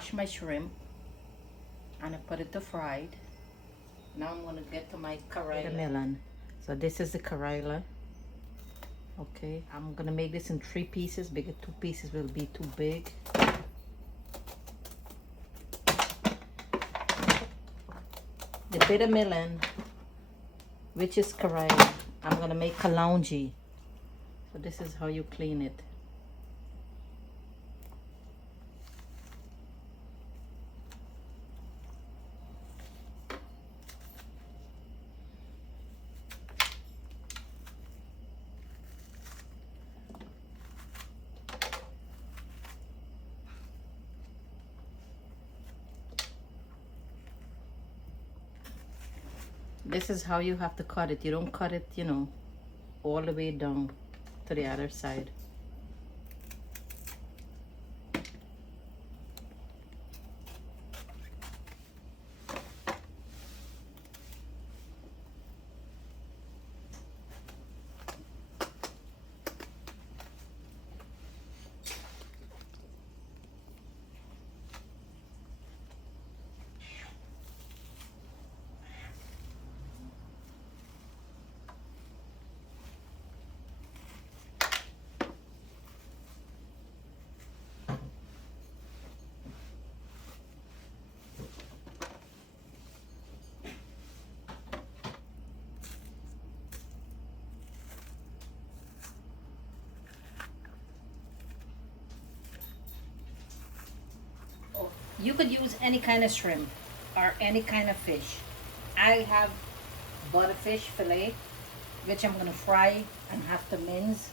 wash my shrimp and I put it to fried. Now I'm gonna get to my Karela. The melon. So this is the Karela. Okay, I'm gonna make this in 3 pieces because 2 pieces will be too big. The bitter melon, which is Karela, I'm gonna make Kalonji. So this is how you clean it. This is how you have to cut it. You don't cut it, you know, all the way down to the other side. You could use any kind of shrimp or any kind of fish. I have butterfish fillet, which I'm gonna fry and have to mince.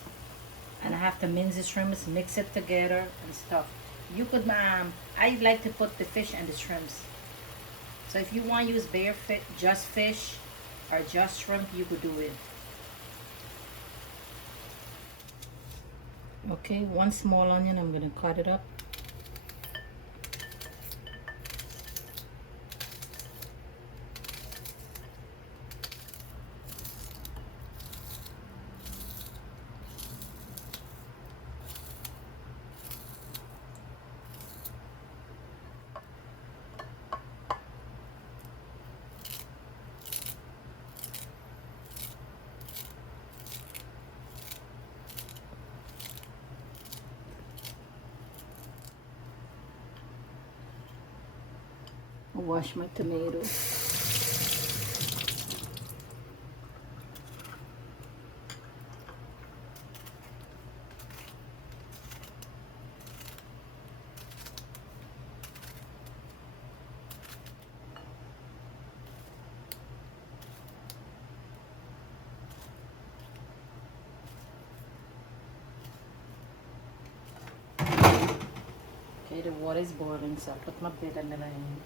And I have to mince the shrimps, mix it together and stuff. You could, I like to put the fish and the shrimps. So if you want to use just fish or just shrimp, you could do it. Okay, 1 small onion, I'm gonna cut it up. Wash my tomato. Okay, the water is boiling, so I'll put my bitter melon in.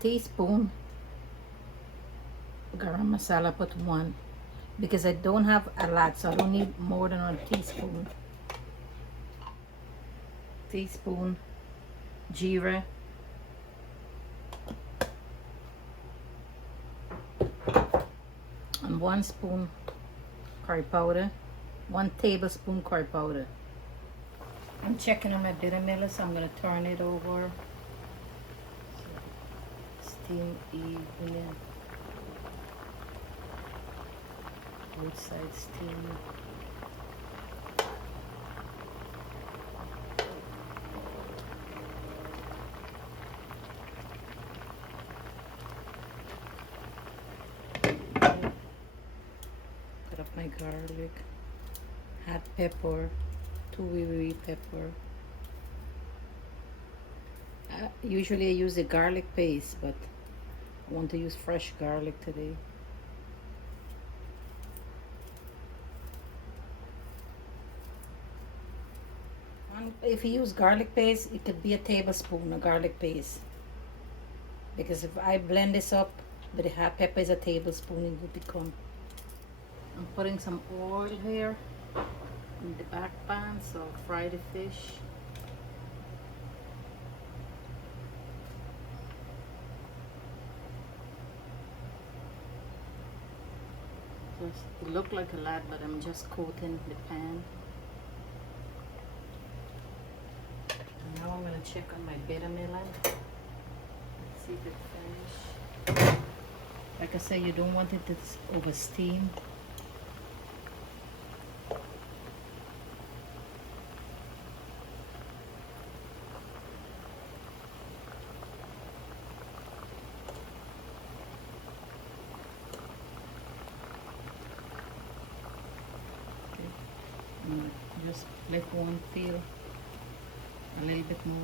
Teaspoon garam masala, put 1 because I don't have a lot, so I don't need more than 1 teaspoon. Teaspoon geera, and 1 spoon curry powder, 1 tablespoon curry powder. I'm checking on my bitter melon, so I'm going to turn it over. Steam evenly. Both sides steam. Cut up my garlic, hot pepper, 2 wee pepper. Usually I use a garlic paste, but I want to use fresh garlic today. If you use garlic paste, it could be a tablespoon of garlic paste. Because if I blend this up with the hot pepper is a tablespoon, it would become I'm putting some oil here in the back pan, so I'll fry the fish. It looked like a lot, but I'm just coating the pan. And now I'm going to check on my bitter melon. Let's see if it's finished. Like I say, you don't want it to over steam. Just let one feel a little bit more.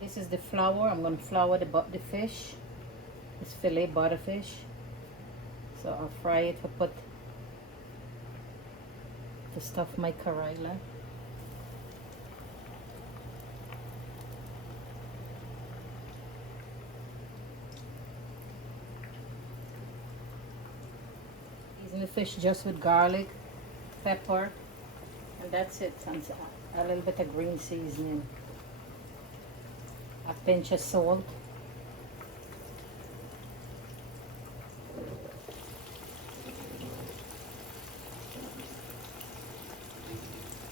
This is the flour. I'm going to flour the fish. It's fillet butterfish. So I'll fry it to stuff my Karela. The fish just with garlic, pepper, and that's it. And a little bit of green seasoning, a pinch of salt,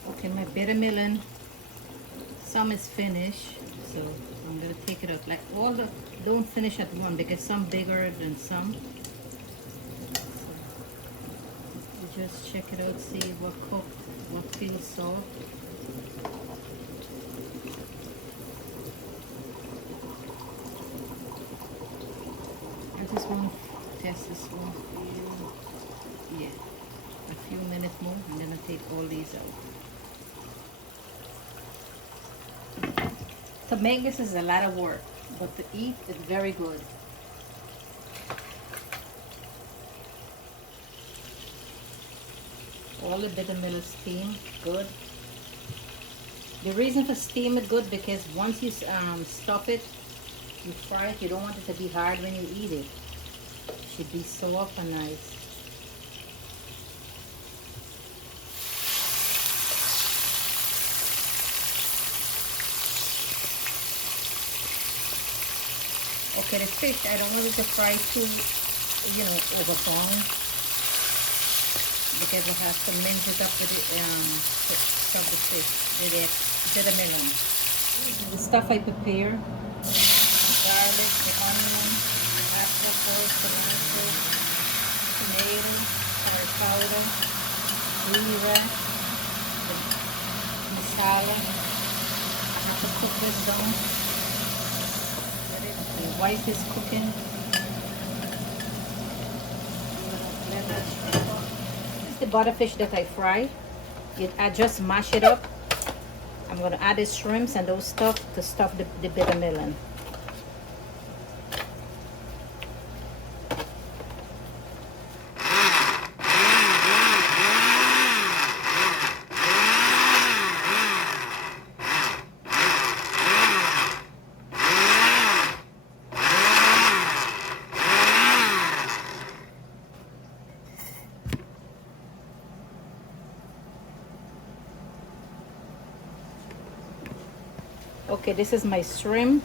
okay. My bitter melon, some is finished, so I'm gonna take it out. Like don't finish at one because some bigger than some. Just check it out, see what cooked, what feels soft. I just want to test this one. Yeah, a few minutes more and then I take all these out. To make this is a lot of work, but to eat it's very good. All the bitter melon steam good. The reason for steam it good because once you stuff it, you fry it, you don't want it to be hard when you eat it. It should be soft and nice. Okay, the fish, I don't want it to fry too, over brown. Because we have to mince it up with the stuff the fish, with the bitter melon. The stuff I prepare: the garlic, the onion, the hot pepper, cilantro, tomato, curry powder, geera, the massala. I have to cook this down. The white is cooking. The butterfish that I fry, I just mash it up. I'm going to add the shrimps and those stuff to stuff the bitter melon. Okay, this is my shrimp.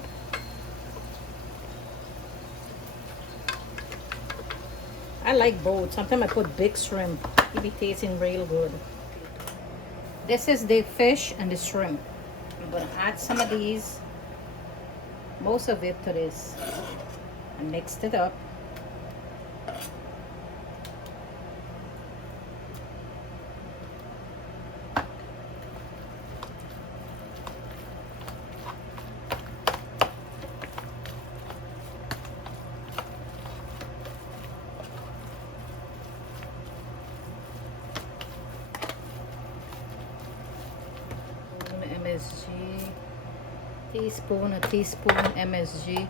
I like both. Sometimes I put big shrimp. It be tasting real good. This is the fish and the shrimp. I'm gonna add some of these, most of it to this, and mix it up. MSG, a teaspoon MSG.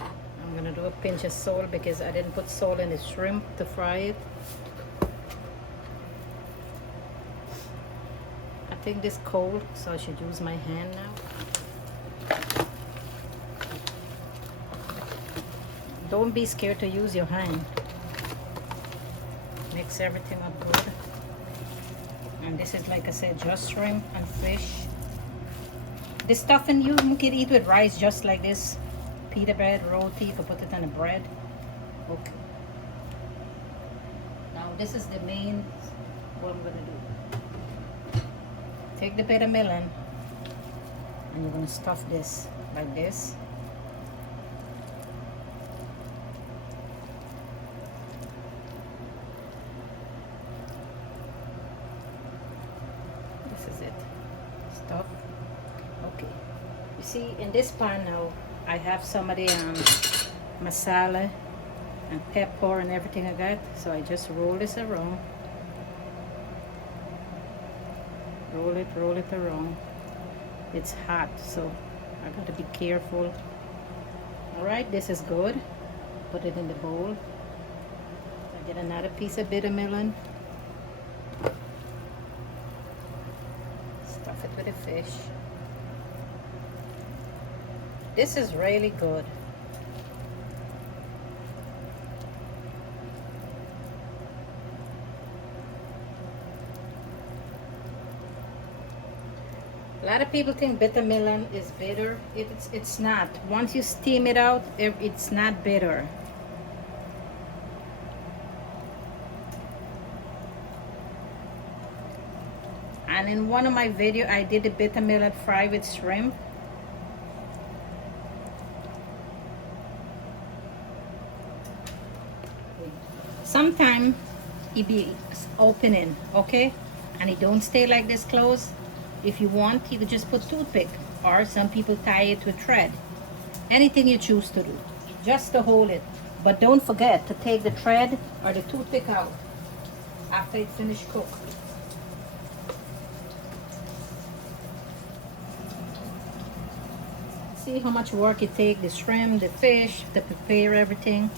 I'm gonna do a pinch of salt because I didn't put salt in the shrimp to fry it. A think this cold, so I should use my hand now. Don't be scared to use your hand. Mix everything up good. And this is, like I said, just shrimp and fish. This stuffing you can eat with rice just like this. Pita bread, roti, you can put it on the bread. Okay. Now this is the main, what I'm gonna do. Take the bitter melon and you're gonna stuff this like this. This is it. Stuff. Okay. You see, in this pan now, I have some of the massala and pepper and everything I got. So I just roll this around. Roll it around. It's hot, so I gotta be careful. Alright, this is good. Put it in the bowl. I get another piece of bitter melon. Stuff it with the fish. This is really good. A lot of people think bitter melon is bitter. It's not. Once you steam it out, it's not bitter. And in one of my videos, I did the bitter melon fry with shrimp. Sometimes it be opening, okay, and it don't stay like this close. If you want, you could just put toothpick, or some people tie it with thread. Anything you choose to do, just to hold it. But don't forget to take the thread or the toothpick out after it finished cook. See how much work it takes, the shrimp, the fish, to prepare everything.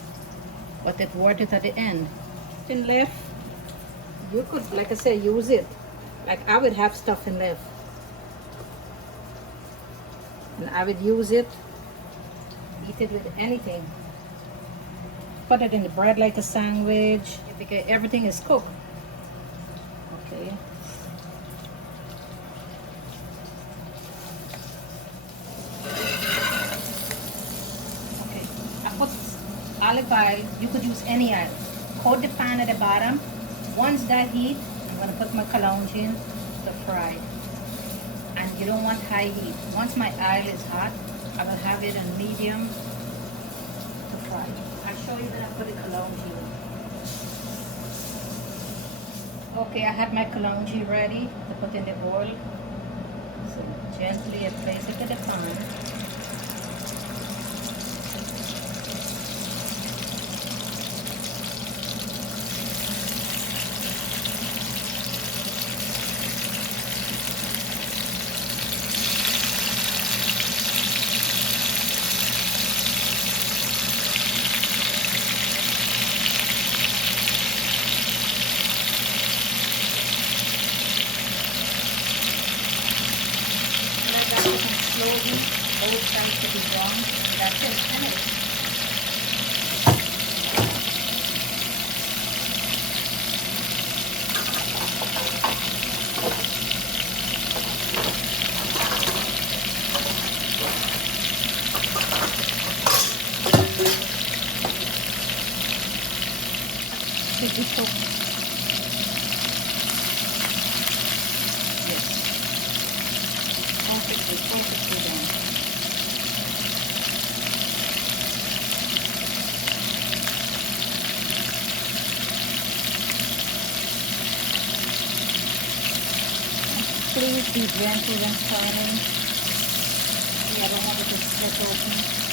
But it's worth it at the end. Stuffing left, you could, like I said, use it. Like I would have stuffing left. And I would use it, eat it with anything. Put it in the bread like a sandwich, because everything is cooked. Okay. Okay, I put olive oil. You could use any oil. Coat the pan at the bottom. Once that heat, I'm going to put my kalonji in to fry. And you don't want high heat. Once my oil is hot, I will have it on medium to fry. I'll show you that I put the kalonji in. Okay, I have my kalonji ready to put in the bowl. So gently I place it in the pan. Slowly, both sides to be brown. That's it, finished. Should be cooked. Yes. Perfectly done. Please be gentle when turning. See, I don't want it to split open.